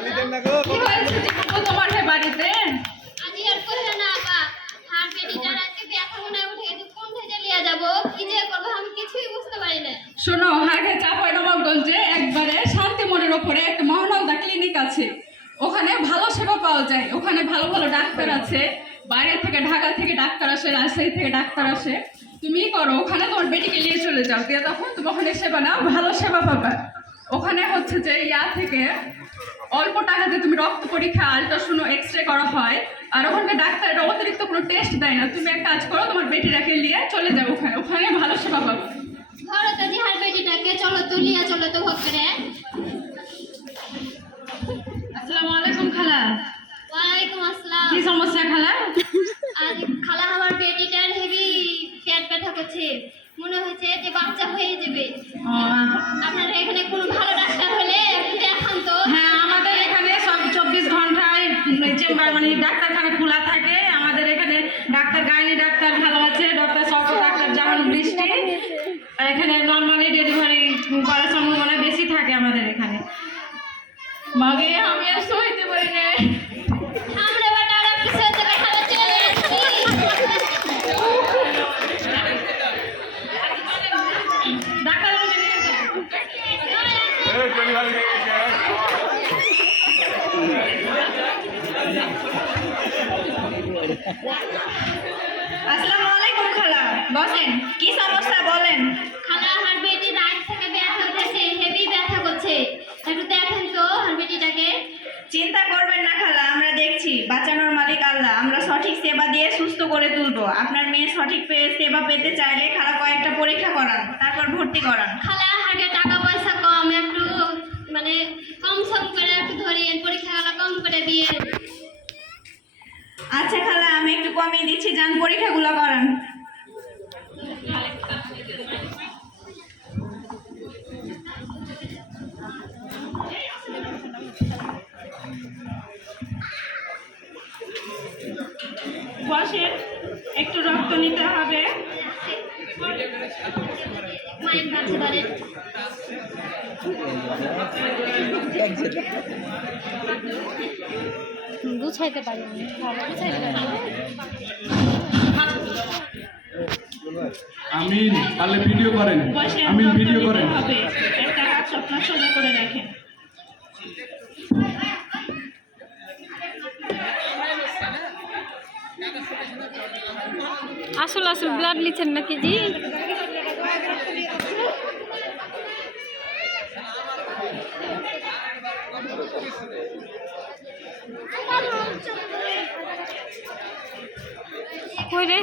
কি হয়েছে টিপু তোমার হে বাড়িতে? আজি আর কইরা না আপা, হার পেটিটার আজকে ব্যথা মনে উঠে গেছে, কোন থেকে লিয়া যাব, কি যে করব আমি কিছুই বুঝতে পারি না। শোনো, হাটে চাঁপাইনবাবগঞ্জে একবারে শান্তি মনের ওপরে একটা মহানন্দা ক্লিনিক আছে। ওখানে ভালো সেবা পাওয়া যায়, ওখানে ভালো ভালো ডাক্তার আছে। বাইরে থেকে, ঢাকা থেকে ডাক্তার আসে, রাজশাহী থেকে ডাক্তার আসে। তুমি করো, ওখানে তোমার বেটিকে নিয়ে চলে যাও, দিয়ে তখন তুমি ওখানে সেবা নাও, ভালো সেবা পাবা। ওখানে হচ্ছে যে থেকে অল্প টাকাতে তুমি রক্ত পরীক্ষা, আলট্রাসাউন্ড, এক্সরে করা হয়। আর ওখানকার ডাক্তাররা অতিরিক্ত কোনো টেস্ট দেয় না। তুমি এক কাজ করো, তোমার বেটিটাকে নিয়ে চলে যাও ওখানে, ওখানে ভালো সেবা পাবো। ধরো তো হার পেটিটাকে, চলো তো লিয়া, চলো তো ভোগ করে। আসসালামু আলাইকুম খালা। ওয়ালাইকুম আসসালাম। কি সমস্যা খালা? আজ খালা আমার পেটিটার হেভি পেট ব্যথা করছে, মনে হচ্ছে যে বাচ্চা হয়ে যাবে। আপনার এখানে কোনো ভালো ডাক্তার হলে একটু দেখান তো। হ্যাঁ, আমাদের এখানে সব 24 ঘন্টায় চেম্বার মানে ডাক্তারখানা খোলা থাকে। আমাদের এখানে ডাক্তার, গাইনি ডাক্তার ভালো আছে, ডক্টর শওকত ডাক্তার, যেমন বৃষ্টি। এখানে নর্মালি ডেলিভারি করার সম্ভাবনা বেশি থাকে আমাদের এখানে। মাগে আমি আর সইতে পারি না। আমরা বেটা আর কিছু হতে খালা চলে আসছি। ডাক্তার আসসালামু আলাইকুম খালা, বসেন। কি সমস্যা বলেন? খালা আমার বেটি রাত থেকে ব্যথা উঠেছে, হেভি ব্যথা করছে, একটু দেখেন তো আমার বেটিটাকে। চিন্তা করবেন না খালা, আমরা দেখছি। বাঁচানোর মালিক আল্লাহ। আমরা সঠিক সেবা দিয়ে সুস্থ করে তুলবো। আপনার মেয়ে সঠিক সেবা পেতে চাইলে খালা কয়েকটা পরীক্ষা করান, তারপর ভর্তি করান। খালা হাগে টাকা পয়সা কম, একটু মানে কম সম করে একটু ধরিয়ে পরীক্ষাগুলো কম করে দিয়ে। আচ্ছা খালা, আমি একটু কমিয়ে দিচ্ছি, যান পরীক্ষাগুলো করান। বসেন, একটু রক্ত নিতে হবে। মায়ের কাছে ধরে বুঝাইতে পারি না, বুঝাইতে পারি না। আমিন, তাহলে ভিডিও করেন। বসেন, আমিন, রক্ত ভিডিও নিতে করেন। হবে। একটা হাত আপনার সোজা করে রাখেন। আসল আসল ব্লাড নিচ্ছেন নাকি জি? কই রে?